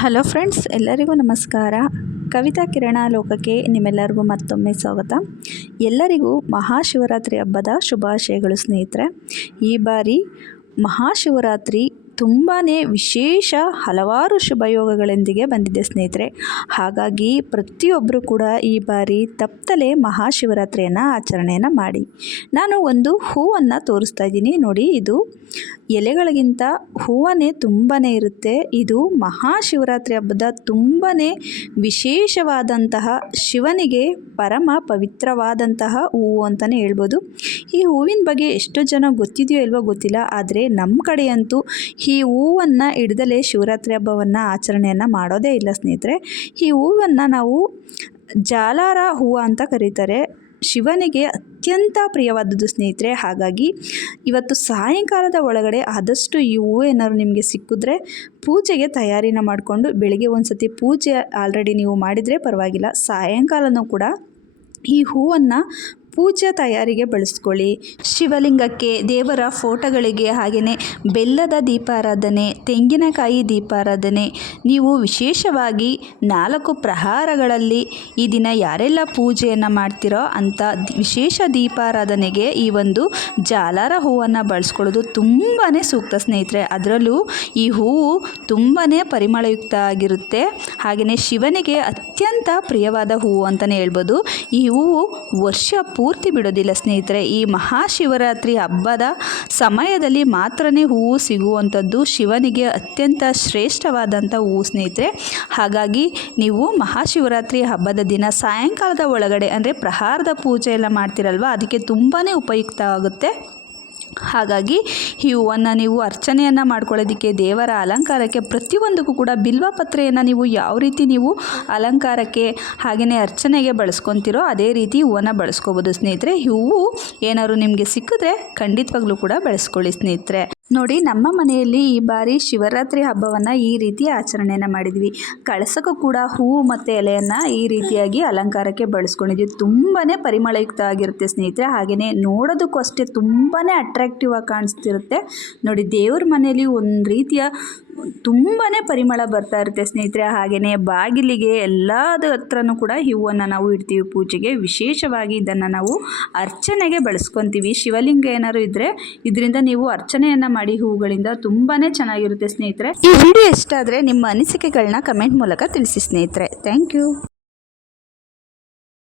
Hello friends, ಎಲ್ಲರಿಗೂ ನಮಸ್ಕಾರ. ಕವಿತಾ ಕಿರಣ ಲೋಕಕ್ಕೆ ನಿಮ್ಮೆಲ್ಲರಿಗೂ ಮತ್ತೊಮ್ಮೆ ಸ್ವಾಗತ. ಎಲ್ಲರಿಗೂ ಮಹಾಶಿವರಾತ್ರಿ ಹಬ್ಬದ ಶುಭಾಶಯಗಳು ಸ್ನೇಹಿತರೆ. ಈ ಬಾರಿ ಮಹಾಶಿವರಾತ್ರಿ ತುಂಬಾ ವಿಶೇಷ ಹಲವಾರು ಶುಭಯೋಗಗಳೊಂದಿಗೆ ಬಂದಿದೆ ಸ್ನೇಹಿತರೆ. ಹಾಗಾಗಿ ಪ್ರತಿಯೊಬ್ಬರು ಕೂಡ ಈ ಬಾರಿ ತಪ್ಪದಲೇ ಮಹಾಶಿವರಾತ್ರಿಯನ್ನು ಆಚರಣೆಯನ್ನು ಮಾಡಿ. ನಾನು ಒಂದು ಹೂವನ್ನು ತೋರಿಸ್ತಾ ಇದ್ದೀನಿ ನೋಡಿ. ಇದು ಎಲೆಗಳಿಗಿಂತ ಹೂವೇ ತುಂಬಾ ಇರುತ್ತೆ. ಇದು ಮಹಾಶಿವರಾತ್ರಿ ಹಬ್ಬದ ತುಂಬಾ ವಿಶೇಷವಾದಂತಹ, ಶಿವನಿಗೆ ಪರಮ ಪವಿತ್ರವಾದಂತಹ ಹೂವು ಅಂತಲೇ ಹೇಳ್ಬೋದು. ಈ ಹೂವಿನ ಬಗ್ಗೆ ಎಷ್ಟು ಜನ ಗೊತ್ತಿದೆಯೋ ಇಲ್ವೋ ಗೊತ್ತಿಲ್ಲ, ಆದರೆ ನಮ್ಮ ಕಡೆಯಂತೂ ಈ ಹೂವನ್ನು ಹಿಡ್ದಲೇ ಶಿವರಾತ್ರಿ ಹಬ್ಬವನ್ನು ಆಚರಣೆಯನ್ನು ಮಾಡೋದೇ ಇಲ್ಲ ಸ್ನೇಹಿತರೆ. ಈ ಹೂವನ್ನು ನಾವು ಜಾಲಾರ ಹೂವು ಅಂತ ಕರೀತಾರೆ. ಶಿವನಿಗೆ ಅತ್ಯಂತ ಪ್ರಿಯವಾದದ್ದು ಸ್ನೇಹಿತರೆ. ಹಾಗಾಗಿ ಇವತ್ತು ಸಾಯಂಕಾಲದ ಒಳಗಡೆ ಆದಷ್ಟು ಈ ಹೂವು ಏನಾದ್ರು ನಿಮಗೆ ಸಿಕ್ಕಿದ್ರೆ ಪೂಜೆಗೆ ತಯಾರಿನ ಮಾಡಿಕೊಂಡು, ಬೆಳಿಗ್ಗೆ ಒಂದು ಸತಿ ಪೂಜೆ ಆಲ್ರೆಡಿ ನೀವು ಮಾಡಿದರೆ ಪರವಾಗಿಲ್ಲ, ಸಾಯಂಕಾಲನೂ ಕೂಡ ಈ ಹೂವನ್ನು ಪೂಜೆ ತಯಾರಿಗೆ ಬಳಸ್ಕೊಳ್ಳಿ. ಶಿವಲಿಂಗಕ್ಕೆ, ದೇವರ ಫೋಟೋಗಳಿಗೆ, ಹಾಗೆಯೇ ಬೆಲ್ಲದ ದೀಪಾರಾಧನೆ, ತೆಂಗಿನಕಾಯಿ ದೀಪಾರಾಧನೆ, ನೀವು ವಿಶೇಷವಾಗಿ 4 ಪ್ರಹಾರಗಳಲ್ಲಿ ಈ ದಿನ ಯಾರೆಲ್ಲ ಪೂಜೆಯನ್ನು ಮಾಡ್ತಿರೋ ಅಂಥ ವಿಶೇಷ ದೀಪಾರಾಧನೆಗೆ ಈ ಒಂದು ಜಾಲಾರ ಹೂವನ್ನು ಬಳಸ್ಕೊಳ್ಳೋದು ತುಂಬಾ ಸೂಕ್ತ ಸ್ನೇಹಿತರೆ. ಅದರಲ್ಲೂ ಈ ಹೂವು ತುಂಬಾ ಪರಿಮಳಯುಕ್ತ ಆಗಿರುತ್ತೆ. ಹಾಗೆಯೇ ಶಿವನಿಗೆ ಅತ್ಯಂತ ಪ್ರಿಯವಾದ ಹೂವು ಅಂತಲೇ ಹೇಳ್ಬೋದು. ಈ ಹೂವು ವರ್ಷ ಪೂರ್ತಿ ಬಿಡೋದಿಲ್ಲ ಸ್ನೇಹಿತರೆ. ಈ ಮಹಾಶಿವರಾತ್ರಿ ಹಬ್ಬದ ಸಮಯದಲ್ಲಿ ಮಾತ್ರನೇ ಹೂವು ಸಿಗುವಂಥದ್ದು ಶಿವನಿಗೆ ಅತ್ಯಂತ ಶ್ರೇಷ್ಠವಾದಂಥ ಹೂವು ಸ್ನೇಹಿತರೆ. ಹಾಗಾಗಿ ನೀವು ಮಹಾಶಿವರಾತ್ರಿ ಹಬ್ಬದ ದಿನ ಸಾಯಂಕಾಲದ ಒಳಗಡೆ, ಅಂದರೆ ಪ್ರಹಾರದ ಪೂಜೆ ಎಲ್ಲ ಮಾಡ್ತಿರಲ್ವ, ಅದಕ್ಕೆ ತುಂಬಾ ಉಪಯುಕ್ತ ಆಗುತ್ತೆ. ಹಾಗಾಗಿ ಈ ಹೂವನ್ನು ನೀವು ಅರ್ಚನೆಯನ್ನು ಮಾಡ್ಕೊಳ್ಳೋದಕ್ಕೆ, ದೇವರ ಅಲಂಕಾರಕ್ಕೆ, ಪ್ರತಿಯೊಂದಕ್ಕೂ ಕೂಡ ಬಿಲ್ವಪತ್ರೆಯನ್ನು ನೀವು ಯಾವ ರೀತಿ ನೀವು ಅಲಂಕಾರಕ್ಕೆ ಹಾಗೆಯೇ ಅರ್ಚನೆಗೆ ಬಳಸ್ಕೊತಿರೋ ಅದೇ ರೀತಿ ಹೂವನ್ನು ಬಳಸ್ಕೋಬೋದು ಸ್ನೇಹಿತರೆ. ಈ ಹೂವು ಏನಾದ್ರು ನಿಮಗೆ ಸಿಕ್ಕಿದ್ರೆ ಖಂಡಿತವಾಗ್ಲೂ ಕೂಡ ಬಳಸ್ಕೊಳ್ಳಿ ಸ್ನೇಹಿತರೆ. ನೋಡಿ, ನಮ್ಮ ಮನೆಯಲ್ಲಿ ಈ ಬಾರಿ ಶಿವರಾತ್ರಿ ಹಬ್ಬವನ್ನು ಈ ರೀತಿ ಆಚರಣೆಯನ್ನು ಮಾಡಿದ್ವಿ. ಕಳಸಕ್ಕೂ ಕೂಡ ಹೂವು ಮತ್ತು ಎಲೆಯನ್ನು ಈ ರೀತಿಯಾಗಿ ಅಲಂಕಾರಕ್ಕೆ ಬಳಸ್ಕೊಂಡಿದ್ವಿ. ತುಂಬಾ ಪರಿಮಳಯುಕ್ತ ಆಗಿರುತ್ತೆ ಸ್ನೇಹಿತರೆ. ಹಾಗೆಯೇ ನೋಡೋದಕ್ಕೂ ಅಷ್ಟೇ ತುಂಬಾ ಅಟ್ರಾಕ್ಟಿವ್ ಆಗಿ ಕಾಣಿಸ್ತಿರುತ್ತೆ. ನೋಡಿ, ದೇವ್ರ ಮನೆಯಲ್ಲಿ ಒಂದು ರೀತಿಯ ತುಂಬಾ ಪರಿಮಳ ಬರ್ತಾ ಇರುತ್ತೆ ಸ್ನೇಹಿತರೆ. ಹಾಗೆಯೇ ಬಾಗಿಲಿಗೆ ಎಲ್ಲದ ಹತ್ರನೂ ಕೂಡ ಈ ಹೂವನ್ನು ನಾವು ಇಡ್ತೀವಿ ಪೂಜೆಗೆ. ವಿಶೇಷವಾಗಿ ಇದನ್ನು ನಾವು ಅರ್ಚನೆಗೆ ಬಳಸ್ಕೊತೀವಿ. ಶಿವಲಿಂಗ ಏನಾದ್ರು ಇದ್ದರೆ ಇದರಿಂದ ನೀವು ಅರ್ಚನೆಯನ್ನು ಮಾಡಿ ಹೂಗಳಿಂದ ತುಂಬಾ ಚೆನ್ನಾಗಿರುತ್ತೆ ಸ್ನೇಹಿತರೆ. ಈ ವಿಡಿಯೋ ಇಷ್ಟ ಆದರೆ ನಿಮ್ಮ ಅನಿಸಿಕೆಗಳನ್ನ ಕಮೆಂಟ್ ಮೂಲಕ ತಿಳಿಸಿ ಸ್ನೇಹಿತರೆ. Thank you.